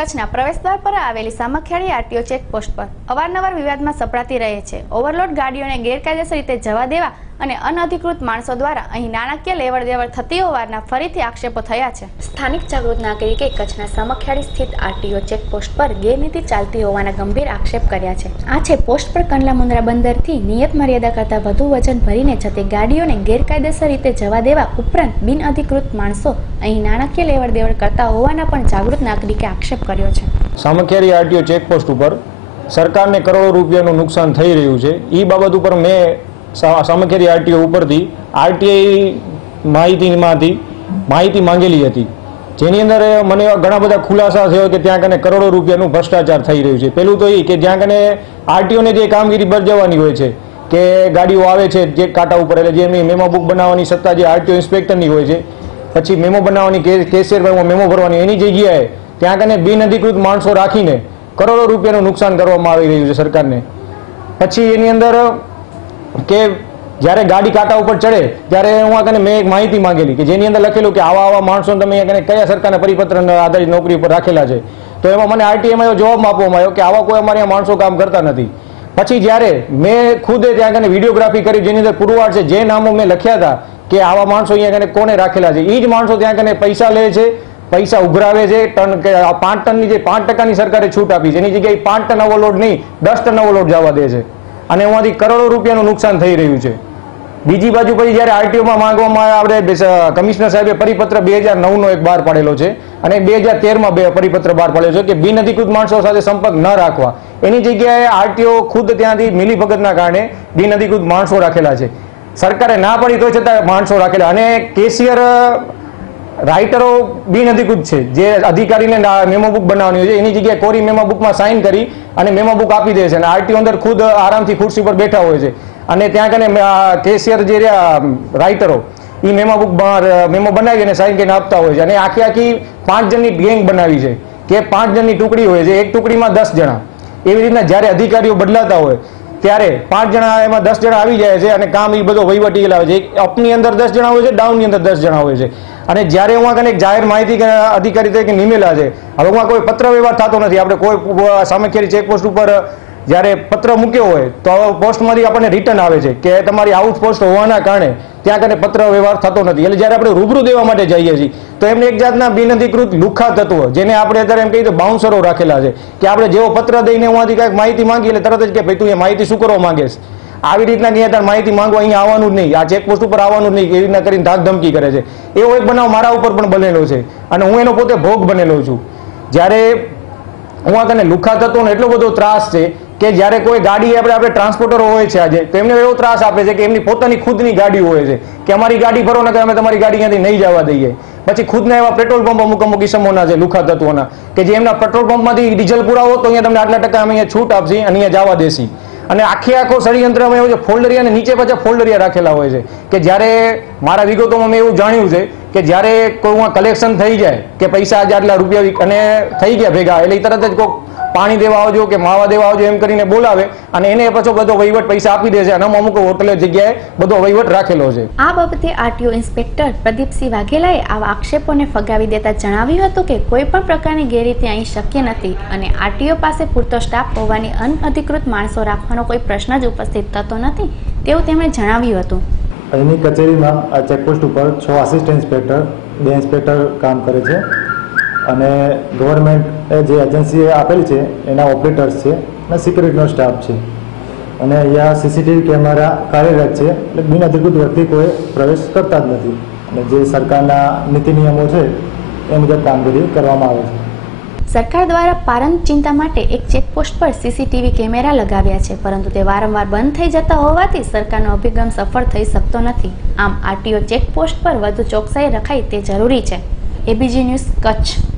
કચ્છના પ્રવેશદ્વાર પર આવેલી સામખિયાળી આરટીઓ ચેકપોસ્ટ પર અવારનવાર વિવાદમાં સપડાતી રહે છે. ઓવરલોડ ગાડીઓને ગેરકાયદેસર રીતે જવા દેવા અને અનઅધિકૃત માણસો દ્વારા અહીં નાણાકીય લેવડ દેવડ થતી હોવાના ફરીથી આક્ષેપો થયા છે. સ્થાનિક જાગૃત નાગરિકે કચ્છના સામખિયાળી સ્થિત આરટીઓ ચેકપોસ્ટ પર ગેરનીતિ ચાલતી હોવાના ગંભીર આક્ષેપ કર્યા છે. આ છે પોસ્ટ પર કંડલા મુંદ્રા બંદરથી નિયત મર્યાદા કરતાં વધુ વજન ભરીને જતી ગાડીઓને ગેરકાયદેસર રીતે જવા દેવા ઉપરાંત બિનઅધિકૃત માણસો અહીં નાણાકીય લેવડ દેવડ કરતા હોવાના પણ જાગૃત નાગરિકે આક્ષેપ કર્યો છે. સામખિયારી આરટીઓ ચેકપોસ્ટ ઉપર સરકારને કરોડો રૂપિયાનું નુકસાન થઈ રહ્યું છે. એ બાબત ઉપર મેં સામખિયારી આરટીઓ ઉપરથી આરટીઆઈ માહિતીમાંથી માહિતી માંગેલી હતી. જેની અંદર મને ઘણા બધા ખુલાસા થયો કે ત્યાં કને કરોડો રૂપિયાનું ભ્રષ્ટાચાર થઈ રહ્યું છે. પેલું તો એ કે જ્યાં કને આરટીઓને જે કામગીરી બજાવવાની હોય છે, કે ગાડીઓ આવે છે જે કાંટા ઉપર, એટલે જે એમની મેમો બુક બનાવવાની સત્તા જે આરટીઓ ઇન્સ્પેક્ટરની હોય છે, પછી મેમો બનાવવાની કેશિયર મેમો ભરવાની, એની જગ્યાએ ત્યાં કને બિનઅધિકૃત માણસો રાખીને કરોડો રૂપિયાનું નુકસાન કરવામાં આવી રહ્યું છે સરકારને. પછી એની અંદર કે જ્યારે ગાડી કાંટા ઉપર ચડે, ત્યારે હું આ કને મેં એક માહિતી માંગેલી કે જેની અંદર લખેલું કે આવા આવા માણસો તમે અહીંયા કને કયા સરકારના પરિપત્ર આધારિત નોકરી ઉપર રાખેલા છે. તો એમાં મને આરટીએમાં એવો જવાબ આપવામાં આવ્યો કે આવા કોઈ અમારે અહીંયા માણસો કામ કરતા નથી. પછી જ્યારે મેં ખુદે ત્યાં કને વિડીયોગ્રાફી કરી જેની અંદર પુરવાર છે, જે નામો મેં લખ્યા હતા કે આવા માણસો અહીંયા કને કોને રાખેલા છે. એ જ માણસો ત્યાં કને પૈસા લે છે પૈસા ઉઘરાવે છે, ટન કે પાંચ ટનની જે પાંચ ટકાની સરકારે છૂટ આપી છે, એની જગ્યાએ પાંચ ટન ઓવરલોડ નહીં, દસ ટન ઓવરલોડ જવા દે છે. અને એમાંથી કરોડો રૂપિયાનું નુકસાન થઈ રહ્યું છે. બીજી બાજુ પછી જ્યારે આરટીઓમાં માંગવામાં આપણે કમિશનર સાહેબે પરિપત્ર બે હજાર નવનો એક બહાર પાડેલો છે અને બે હજાર તેરમાં બે પરિપત્ર બહાર પાડેલો છે કે બિનઅધિકૃત માણસો સાથે સંપર્ક ન રાખવા. એની જગ્યાએ આરટીઓ ખુદ ત્યાંથી મિલીભગતના કારણે બિન અધિકૃત માણસો રાખેલા છે. સરકારે ના પડી તો છતાં માણસો રાખેલા. અને કેશિયર રાઇટરો બિનઅધિકૃત છે. જે અધિકારીને મેમો બુક બનાવવાની હોય છે, એની જગ્યાએ કોરી મેમો બુકમાં સાઇન કરી અને મેમો બુક આપી દે છે અને આરટીઓ અંદર ખુદ આરામથી ખુરશી પર બેઠા હોય છે. અને ત્યાં કને કેશિયર જે રાઇટરો એ મેમો બુક મેમો બનાવી અને સાઇન કરીને આપતા હોય છે. અને આખી આખી પાંચ જણની ગેંગ બનાવી છે કે પાંચ જણની ટુકડી હોય છે. એક ટુકડીમાં દસ જણા. એવી રીતના જ્યારે અધિકારીઓ બદલાતા હોય, ત્યારે પાંચ જણા એમાં દસ જણા આવી જાય છે અને કામ એ બધો વહીવટી લાવે છે. અપની અંદર દસ જણા હોય છે, ડાઉનની અંદર દસ જણા હોય છે. અને જ્યારે હું એક જાહેર માહિતી અધિકારી તરીકે નિમેલા છે હવે હું કોઈ પત્ર વ્યવહાર થતો નથી. આપણે કોઈ સામખિયારી ચેકપોસ્ટ ઉપર જ્યારે પત્ર મૂક્યો હોય, તો પોસ્ટમાંથી આપણને રિટર્ન આવે છે કે તમારી આઉટ પોસ્ટ હોવાના કારણે ત્યાં કને પત્ર વ્યવહાર થતો નથી. એટલે જ્યારે આપણે રૂબરૂ દેવા માટે જઈએ છીએ, તો એમને એક જાતના બિનઅધિકૃત લુખા તત્વો જેને આપણે અત્યારે એમ કહીએ તો બાઉન્સરો રાખેલા છે કે આપણે જેવો પત્ર દઈને હું માહિતી માંગી, એટલે તરત જ કે ભાઈ તું એ માહિતી શું કરવા માંગે આવી રીતના નિયંત્રણ તાર માહિતી માંગવા અહીંયા આવવાનું જ નહીં. આ ચેકપોસ્ટ ઉપર આવવાનું જ નહીં એવી રીતના કરીને ધાક ધમકી કરે છે. એવો એક બનાવ મારા ઉપર પણ બનેલો છે અને હું એનો પોતે ભોગ બનેલો છું. જ્યારે હું આ તને લુખા તત્વોનો એટલો બધો ત્રાસ છે કે જ્યારે કોઈ ગાડી આપણે આપણે ટ્રાન્સપોર્ટરો હોય છે આજે, તો એમને એવો ત્રાસ આપે છે કે એમની પોતાની ખુદની ગાડી હોય છે કે અમારી ગાડી ભરો ને કે અમે તમારી ગાડી અહીંયાથી નહીં જવા દઈએ. પછી ખુદના એવા પેટ્રોલ પંપ અમુક અમુક ઇસમોના છે, લુખા તત્વોના, કે જે એમના પેટ્રોલ પંપમાંથી ડીઝલ પુરાવો તો અહીંયા તમને આટલા ટકા અમે અહીંયા છૂટ આપશી અને અહીંયા જવા દેશી. અને આખે આખો ષડયંત્રમાં એવું છે, ફોલ્ડરિયા અને નીચે પાછા ફોલ્ડરિયા રાખેલા હોય છે કે જ્યારે મારા વિગતોમાં મેં એવું જાણ્યું છે કે જ્યારે કોઈ કલેક્શન થઈ જાય કે પૈસા આજે આટલા રૂપિયા અને થઈ ગયા ભેગા, એટલે તરત જ કોઈ પાણી દેવા આવજો કે માવા દેવા આવજો એમ કરીને બોલાવે અને એને પછી બધો વહીવટ પૈસા આપી દે છે અને અમુક હોટલે જગ્યાએ બધો વહીવટ રાખેલો છે. આ બાબતે આરટીઓ ઇન્સ્પેક્ટર પ્રદીપસિંહ વાઘેલાએ આવા આક્ષેપોને ફગાવી દેતા જણાવ્યું હતું કે કોઈ પણ પ્રકારની ગેરરીતિ અહીં શક્ય નથી અને આરટીઓ પાસે પૂરતો સ્ટાફ હોવાની અનઅધિકૃત માણસો રાખવાનો કોઈ પ્રશ્ન જ ઉપસ્થિત થતો નથી તેવું તેમણે જણાવ્યું હતું. અહીંની કચેરીમાં આ ચેકપોસ્ટ ઉપર છ આસિસ્ટન્ટ ઇન્સ્પેક્ટર બે ઇન્સ્પેક્ટર કામ કરે છે. અને ગવર્મેન્ટ જે એજન્સીએ આપેલી છે, એના ઓપરેટર્સ છે અને સિક્યુરિટીનો સ્ટાફ છે. અને અહીંયા સીસીટીવી કેમેરા કાર્યરત છે, એટલે બિનઅધિકૃત વ્યક્તિ કોઈ પ્રવેશ કરતા જ નથી. અને જે સરકારના નીતિ નિયમો છે, એ મુજબ કામગીરી કરવામાં આવે છે. સરકાર દ્વારા પારંગ ચિંતા માટે એક ચેકપોસ્ટ પર સીસીટીવી કેમેરા લગાવ્યા છે, પરંતુ તે વારંવાર બંધ થઈ જતા હોવાથી સરકારનો અભિગમ સફળ થઈ શકતો નથી. આમ, આરટીઓ ચેકપોસ્ટ પર વધુ ચોકસાઈ રખાય તે જરૂરી છે. ABG news Kutch.